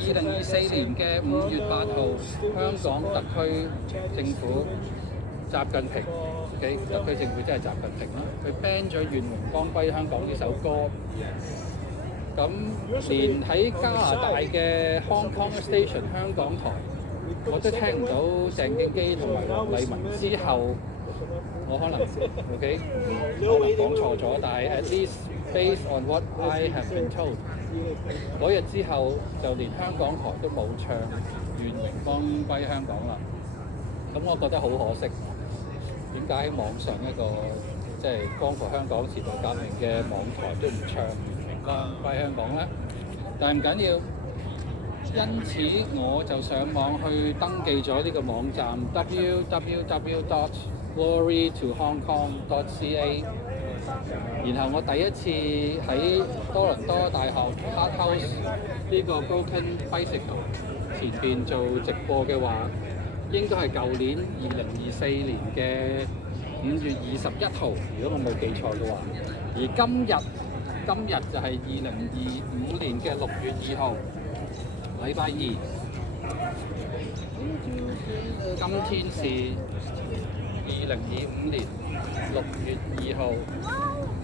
2024年嘅5月8號，香港特區政府習近平，OK， 特區政府真係習近平啦，佢 ban 咗《願榮光歸香港》呢首歌。咁連喺加拿大嘅 Hong Kong Station 香港台，我都聽唔到鄭敬基同埋黃麗文之後，我可能 OK， 可能講錯咗，但係 at least based on what I have been told， 嗰日之後就連香港台都冇唱《願榮光歸香港》啦。咁我覺得好可惜，點解網上一個即係光復香港時代革命嘅網台都唔唱《願榮光歸香港》咧？但係唔緊要。因此我就上網去登記咗呢個網站 www.glorytohongkong.ca， 然後我第一次喺多倫多大學 Art House 呢個 Broken Bicycle 前邊做直播嘅話，應該係舊年2024年嘅5月21號，如果我冇記錯嘅話。而今日就係2025年嘅6月2號。禮拜二，今天是2025年6月2號，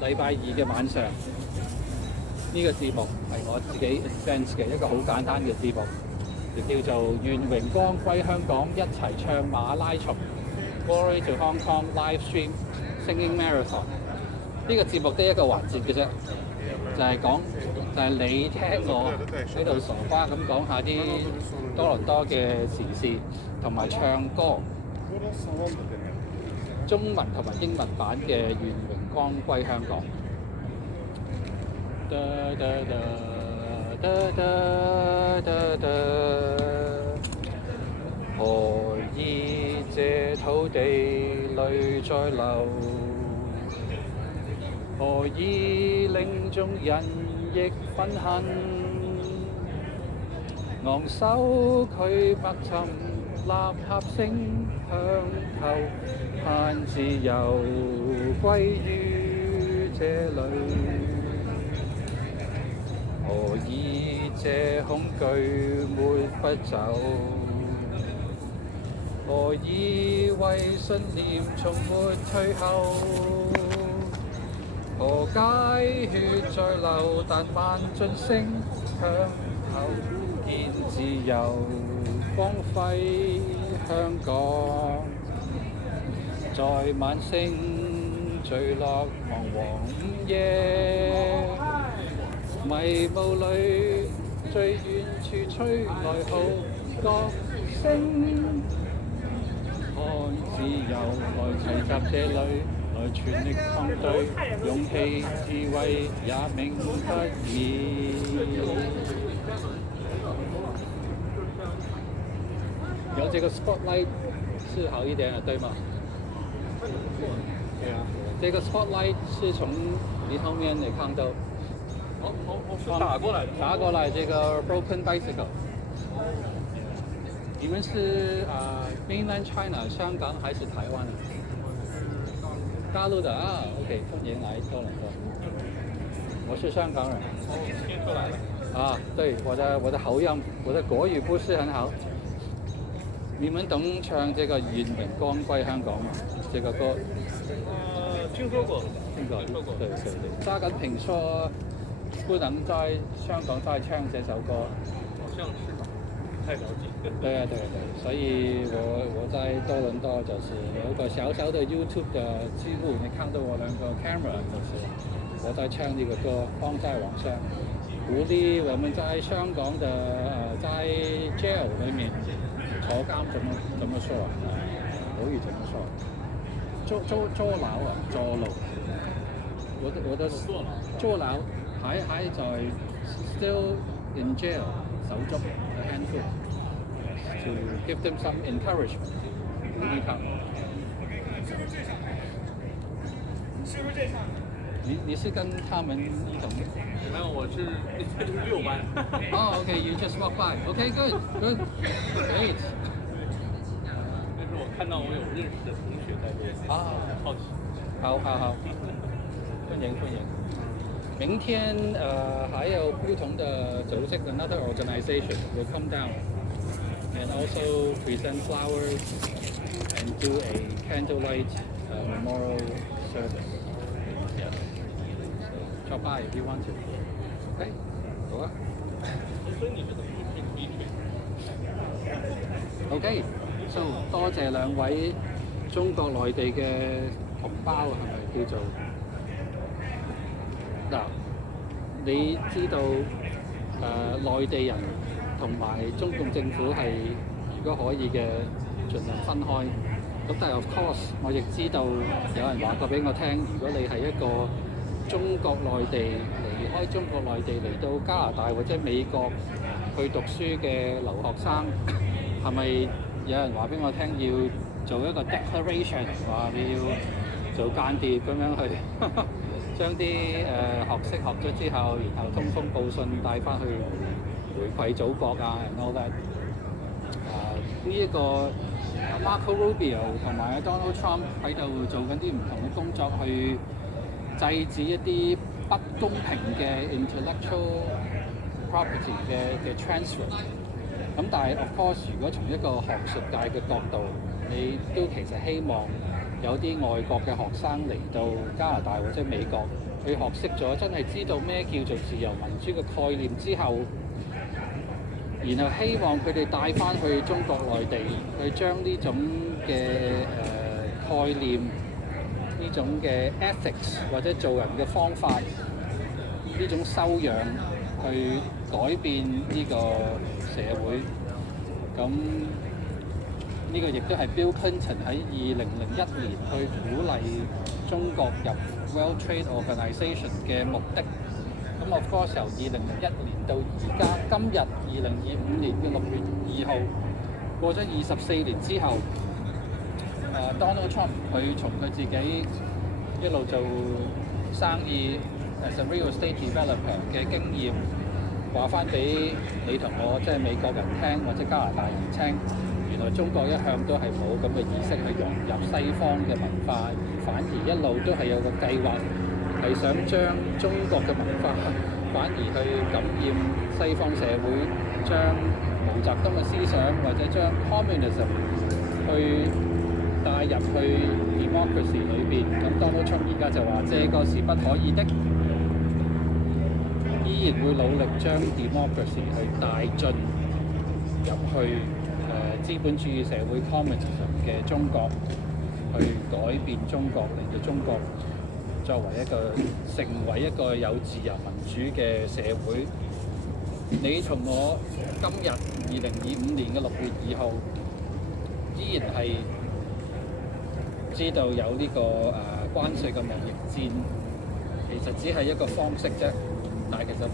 禮拜二嘅晚上。呢個節目係我自己 sense 嘅一個好簡單嘅節目，就叫做《願榮光歸香港》，一齊唱馬拉松 Glory to Hong Kong Live Stream Singing Marathon。呢個節目得一個環節嘅啫，就係講。就係你聽我喺度傻瓜咁講下啲多倫多嘅時事，同埋唱歌，中文同埋英文版嘅《願榮光歸香港》。何以這土地淚在流？何以令眾人亦憤恨，昂首拒默沉，吶喊聲響透，盼自由歸於這裏。何以這恐懼抹不走？何以為信念從沒退後？何解血在流，但萬盡聲響後，見自由光輝香港，在晚星墜落彷徨午夜，迷霧裏最遠處吹來號角聲，看自由來齊集這裏。來全力抗對，勇氣智慧也明不易。有這個 spotlight 是好一點的，對嗎？對啊。這個 spotlight 是從你後面你看到。打過來這個 broken bicycle。你們是mainland China 香港還是台灣的？大陸的啊 ，OK， 歡迎來多倫多。我是香港人。聽出來了。啊，對，我的口音，我的國語不是很好。你們懂唱這個《願榮光歸香港》嗎？這個歌。聽說過。對。習近平說不能在香港再唱這首歌。好像是吧？不太了解。對，所以我在多倫多就是有一個小小的 YouTube 的記錄，你看到我兩個 camera 就是我在唱呢個歌，放在網上，鼓勵我們在香港的在 jail 裏面坐監怎麼說啊？口語怎麼說？坐牢啊，坐牢。我的坐牢還在 still in jail 手足 handful。To give them some encouragement，鼓勵他們。你是跟他們一同？沒有，我是6班。哦，OK，you just walk by。OK，good，great。但是我看到我有認識的同學在這邊。啊，好奇。好。歡迎。明天還有不同的組織 another organization will come down and also present flowers and do a candlelight memorial service. Yes. So drop by if you want to. Okay? 好啊。OK. So 多謝兩位中國內地嘅同胞，係咪叫做？嗱，你知道內地人同埋中共政府係如果可以嘅，盡量分開。咁但係 of course， 我亦知道有人話過俾我聽，如果你係一個中國內地離開中國內地嚟到加拿大或者美國去讀書嘅留學生，係咪有人話俾我聽要做一個 declaration， 話你要做間諜咁樣去將啲學識學咗之後，然後通風報信帶翻去回饋祖國啊 and all that。呢一個 Marco Rubio 同埋 Donald Trump 喺度做緊啲唔同嘅工作，去制止一啲不公平嘅 intellectual property 嘅 transfer。咁但係 of course， 如果從一個學術界嘅角度，你都其實希望有啲外國嘅學生嚟到加拿大或者美國，去學識咗真係知道咩叫做自由民主嘅概念之後，然後希望佢哋帶翻去中國內地，去將呢種嘅概念、呢種嘅 ethics 或者做人嘅方法、呢種修養去改變呢個社會。咁呢個亦都係 Bill Clinton 喺2001年去鼓勵中國入 World Trade Organization 嘅目的。咁 of course 由2001年到而家今日2025年嘅6月2號，過咗24年之後，Donald Trump 佢從佢自己一路做生意 as a real estate developer 嘅經驗，話翻俾你同我即係美國人聽或者加拿大人聽，原來中國一向都係冇咁嘅意識去融入西方嘅文化，反而一路都係有個計劃係想將中國嘅文化反而去感染西方社會，將毛澤東嘅思想或者將 communism 去帶入去 democracy 裏邊。咁 Donald Trump 而家就話這個是不可以的，依然會努力將 democracy 去帶進入去資本主義社會 communism 嘅中國，去改變中國，令到中國作為成為一個有自由民主嘅社會。你同我今日2025年嘅6月2號，依然係知道有呢個關稅嘅貿易戰，其實只係一個方式啫，但係其實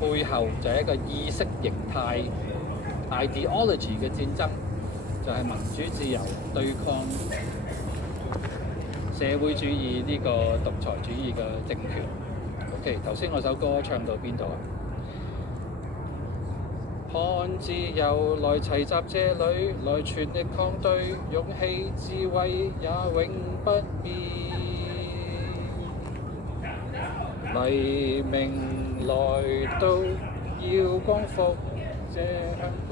背後就係一個意識形態 ideology 嘅戰爭，就係民主自由對抗社會主義呢個獨裁主義嘅政權。OK， 頭先我首歌唱到邊度啊？看自由來齊集這裏，來全力抗對，勇氣智慧也永不變。黎明來到，要光復這香港。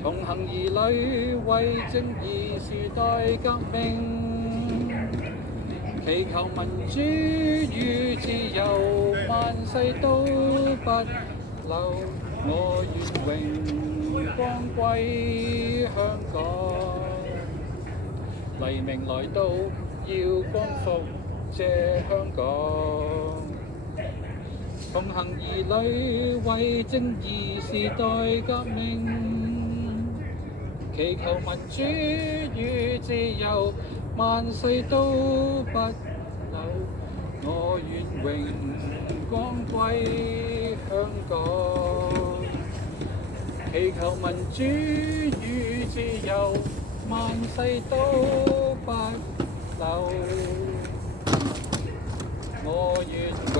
同行兒女為正義時代革命，祈求民主與自由萬世都不留。我願榮光歸香港。黎明來到，要光復這香港。同行兒女為正義時代革命，祈求民主與自由萬世都不朽。我願榮光歸香港，祈求民主與自由萬世都不朽。我願榮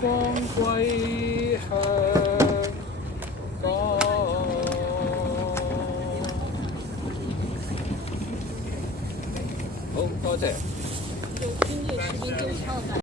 光歸香港。好，多謝。